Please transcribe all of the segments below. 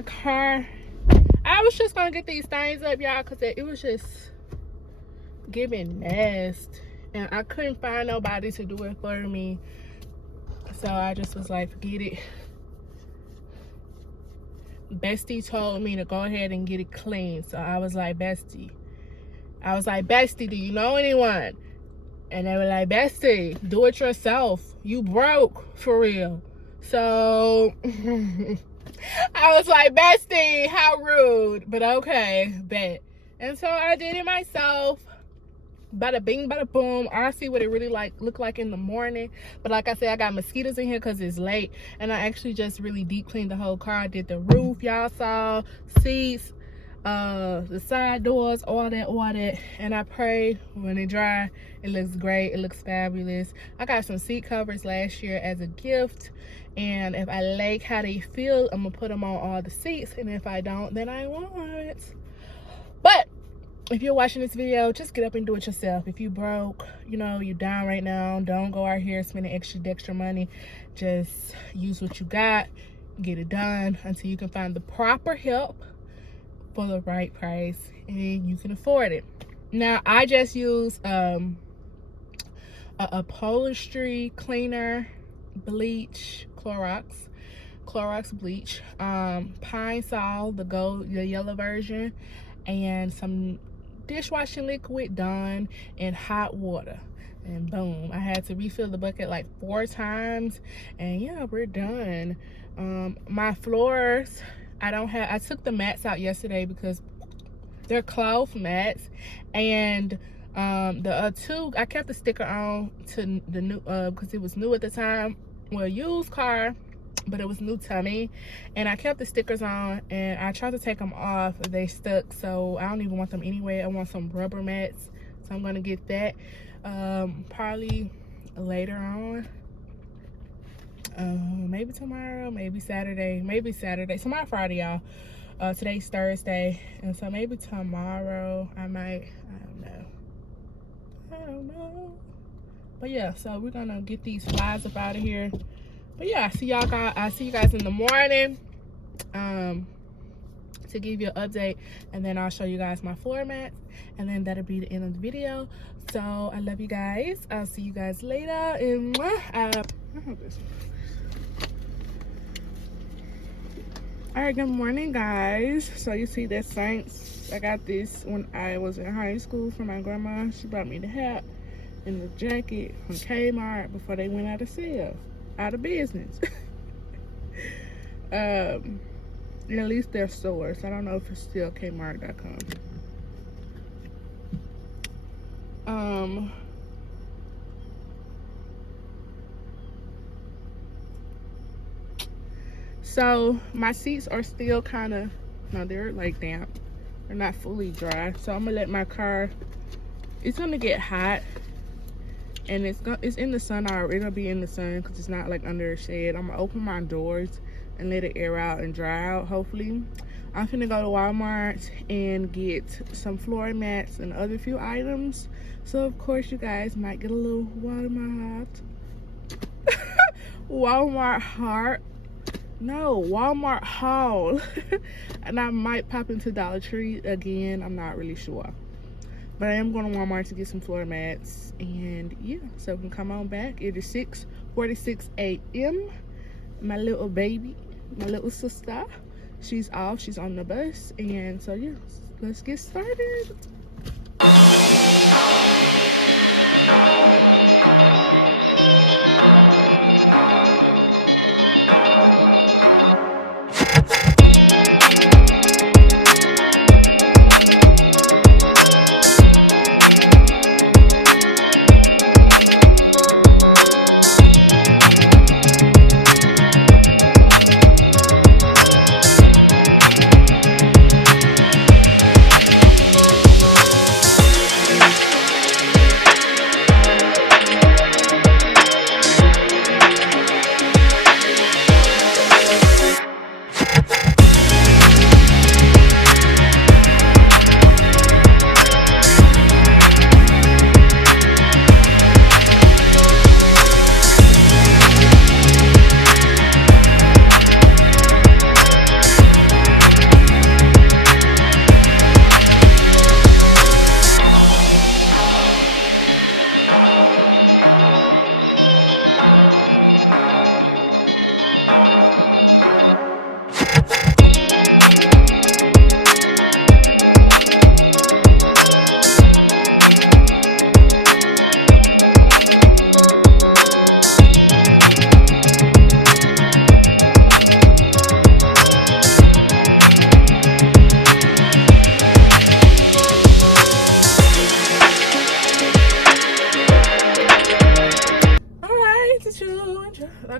my car. I was just gonna get these stains up, y'all, because it was just giving nasty. And I couldn't find nobody to do it for me. So I just was like, forget it. Bestie told me to go ahead and get it clean. So I was like, Bestie, do you know anyone? And they were like, Bestie, do it yourself. You broke, for real. So I was like, Bestie, how rude. But okay, bet. And so I did it myself. Bada bing, bada boom. I'll see what it really look like in the morning. But like I said, I got mosquitoes in here because it's late. And I actually just really deep cleaned the whole car. I did the roof, y'all saw, seats, the side doors, all that. And I pray when it dry, it looks great. It looks fabulous. I got some seat covers last year as a gift. And if I like how they feel, I'm gonna put them on all the seats. And if I don't, then I won't. But if you're watching this video, just get up and do it yourself. If you broke, you know, you down right now, don't go out here spending extra money. Just use what you got, get it done until you can find the proper help for the right price and you can afford it. Now, I just use a upholstery cleaner, bleach, Clorox bleach, Pine Sol, the yellow version, and some dishwashing liquid Dawn and hot water, and boom, I had to refill the bucket like 4 times, and yeah, we're done. My floors, I took the mats out yesterday because they're cloth mats, and the two, I kept the sticker on to the new because it was new at the time, well, used car, but it was new to me, and I kept the stickers on, and I tried to take them off. They stuck, so I don't even want them anyway. I want some rubber mats, so I'm gonna get that probably later on, maybe tomorrow, maybe Saturday, tomorrow Friday, y'all. Today's Thursday, and so maybe tomorrow I don't know, but yeah, so we're gonna get these flies up out of here. But yeah, I see you guys in the morning to give you an update, and then I'll show you guys my floor mats, and then that'll be the end of the video. So I love you guys. I'll see you guys later. And all right, good morning, guys. So you see that Saints, I got this when I was in high school from my grandma. She brought me the hat and the jacket from Kmart before they went out of business. At least their stores. I don't know if it's still Kmart.com. So my seats are still kind of, no, they're like damp. They're not fully dry. So I'm gonna let my car, it's gonna get hot. And it's in the sun already. It'll be in the sun because it's not like under a shade. I'm gonna open my doors and let it air out and dry out, hopefully. I'm finna go to Walmart and get some floor mats and other few items. So of course you guys might get a little Walmart haul. And I might pop into Dollar Tree again. I'm not really sure. But I am going to Walmart to get some floor mats. And yeah, so we can come on back. It is 6:46 a.m. My little baby, my little sister, she's off. She's on the bus. And so yeah, let's get started.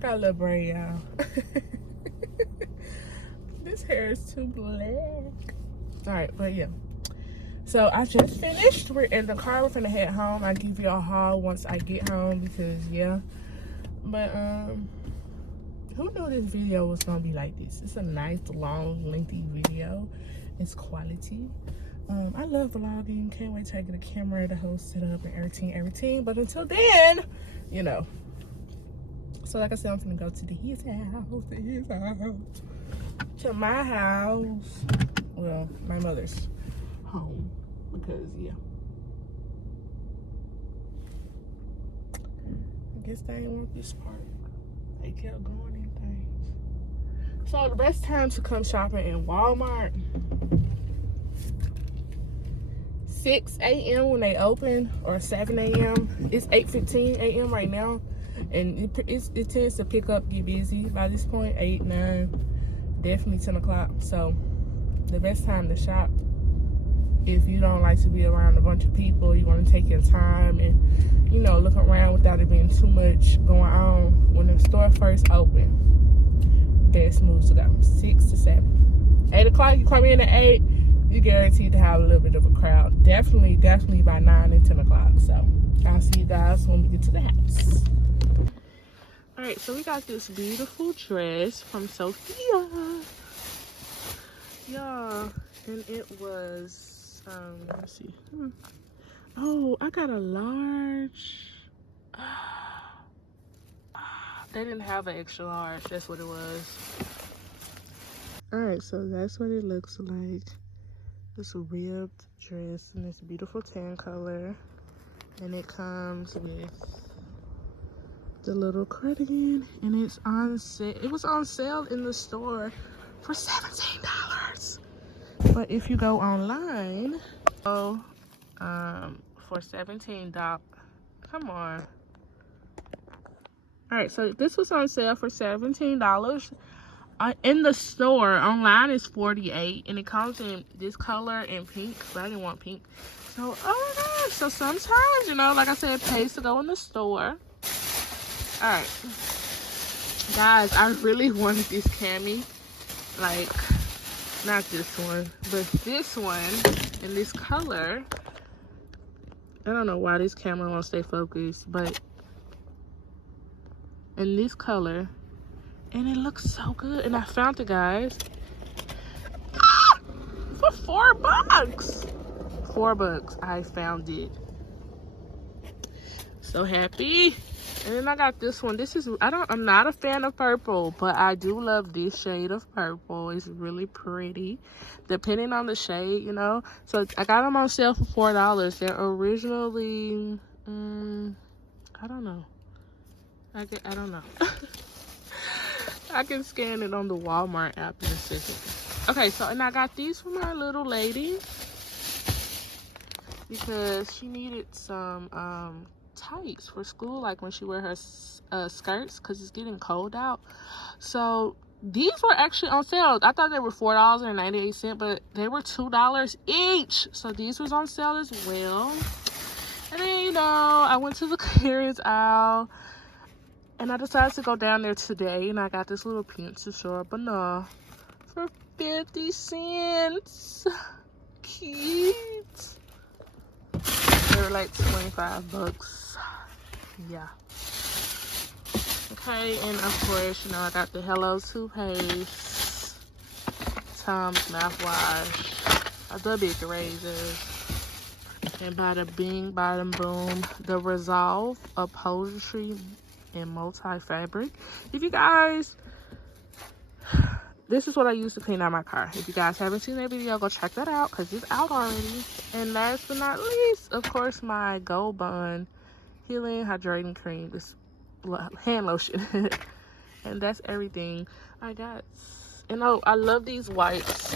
got a little braid, y'all. This hair is too black. All right, but yeah. So I just finished. We're in the car. We're finna head home. I'll give you a haul once I get home because yeah. But who knew this video was gonna be like this? It's a nice, long, lengthy video. It's quality. I love vlogging. Can't wait to get a camera, the whole setup and everything. But until then, you know. So like I said, I'm gonna go to his house, to my house. Well, my mother's home because yeah. I guess they didn't want this part. They kept going in things. So the best time to come shopping in Walmart, 6 a.m. when they open, or 7 a.m. It's 8:15 a.m. right now, and it tends to pick up, get busy by this point. 8, 9, definitely 10 o'clock. So the best time to shop, if you don't like to be around a bunch of people, you want to take your time and, you know, look around without it being too much going on. When the store first open, best moves to go 6 to 7. 8 o'clock, you come in at 8, you're guaranteed to have a little bit of a crowd. Definitely by 9 and 10 o'clock. So I'll see you guys when we get to the house. All right, so we got this beautiful dress from Sophia. Yeah, and it was, let's see. Oh, I got a large. They didn't have an extra large. That's what it was. All right, so that's what it looks like. This ribbed dress in this beautiful tan color, and it comes with the little cardigan, and it's on sale. It was on sale in the store for $17. But if you go online, for $17, come on. All right, so this was on sale for $17. In the store, online is $48, and it comes in this color and pink, but I didn't want pink. So, oh my gosh, so sometimes, you know, like I said, it pays to go in the store. All right, guys, I really wanted this cami, like, not this one, but this one in this color. I don't know why this camera won't stay focused, but in this color, and it looks so good. And I found it, guys, for $4. $4. I found it. So happy. And then I got this one. This is, I'm not a fan of purple, but I do love this shade of purple. It's really pretty, depending on the shade, you know. So I got them on sale for $4. They're originally, I don't know. I don't know. I can scan it on the Walmart app in a second. Okay, so, and I got these for my little lady because she needed some tights for school, like when she wear her skirts, because it's getting cold out. So these were actually on sale. I thought they were $4.98, but they were $2 each. So these was on sale as well. And then, you know, I went to the clearance aisle, and I decided to go down there today, and I got this little pencil sharpener for 50 cents. Cute. They were like $25. Yeah. Okay, and of course, you know, I got the Hello toothpaste, Tom's mouthwash, the big razors, and bada bing, bada boom, the Resolve upholstery and multi-fabric. If you guys, this is what I use to clean out my car. If you guys haven't seen that video, go check that out because it's out already. And last but not least, of course, my Gold Bond Healing Hydrating Cream, this hand lotion. And that's everything I got. And oh, I love these wipes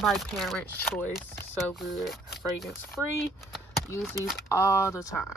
by Parents Choice. So good, fragrance free. Use these all the time.